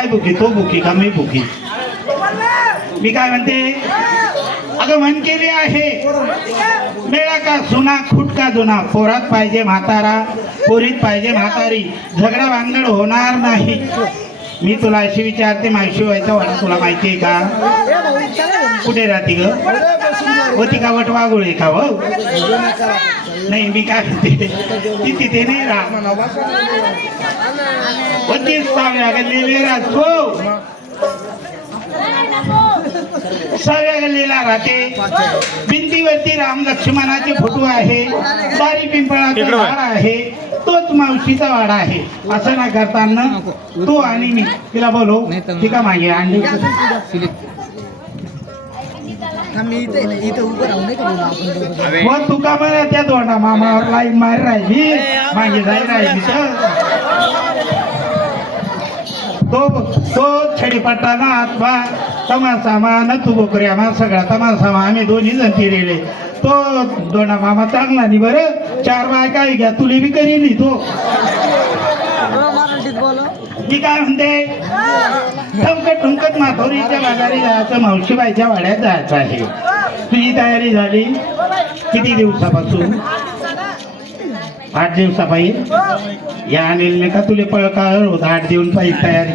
काय बुकी तो बुकी का मी बुकी? मी काय म्हणते? अगं म्हण केली आहे. मेळा का सुना खुटका जुना? पोरात पाहिजे म्हातारा पोरीत पाहिजे म्हातारी. झगडा भांगड होणार नाही. मी तुला अशी विचारते माहिती व्हायचं वाटा तुला माहिती आहे का? कुठे राहते ग? होती का वटवागुळे का हो? नाही मी काय म्हणते? ती तिथे नाही राहत. सहाव्या गल्लीले राहतो सहाव्या गल्लीला राहते. भिंतीवरती राम लक्ष्मणाचे फोटो आहे. सारी पिंपळाचा झाड आहे. तोच मावशीचा वाडा आहे. असं ना करताना तू आणि मी तिला बोलो ठीक आहे मागे अंडी मी इथे इथे उभं राहून नाही का बोलू आपण दोघं? व तुका मला त्या दोंडा मामावर लाईन मार राहिली. मागे जाई राहिली तर. तो तो छडीपट्टाना आत्मा तमासामा न तू बोकऱ्या मा सगळा तमासामा आम्ही दोन्ही जण फिरेले. तो दोना मामा चांगला नाही बरं. चार बायका घ्या तुले बी करीली तो. मी काय म्हणते? ठमकत ठुमकत माथोरीच्या बाजारी जायचं मावशीबाईच्या वाड्यात जायचं आहे. तुझी तयारी झाली? किती दिवसापासून? आठ दिवसापायी. या अनिलने का तुले पळकाळ होता? आठ दिवस पाहिजे तयारी